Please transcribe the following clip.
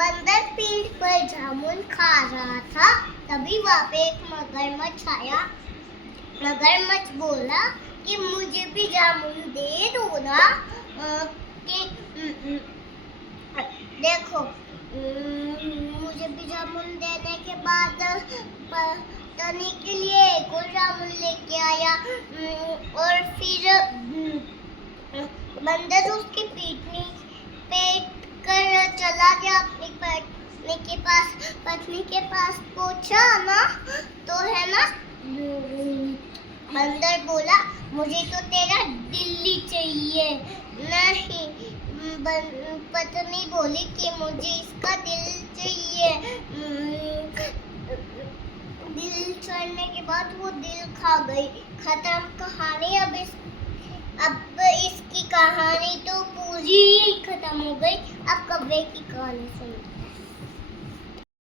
बंदर पेड़ पर जामुन खा रहा था। तभी वहाँ पे एक मगरमच्छ आया। मगरमच्छ बोला कि मुझे भी जामुन दे दो ना। कि देखो, मुझे भी जामुन देने के बाद तनी के लिए एक और जामुन लेके आया। और फिर बंदर उसके पेट कर चला गया अपनी पत्नी के पास पहुंचा ना, तो है ना, बंदर बोला मुझे तो तेरा दिल ही चाहिए। नहीं, पत्नी बोली कि मुझे इसका दिल चाहिए। दिल चढ़ने के बाद वो दिल खा गई। खत्म कहानी। अब इसकी कहानी तो पूरी ही खत्म हो गई। अब कब्बे की कहानी सुनते हैं।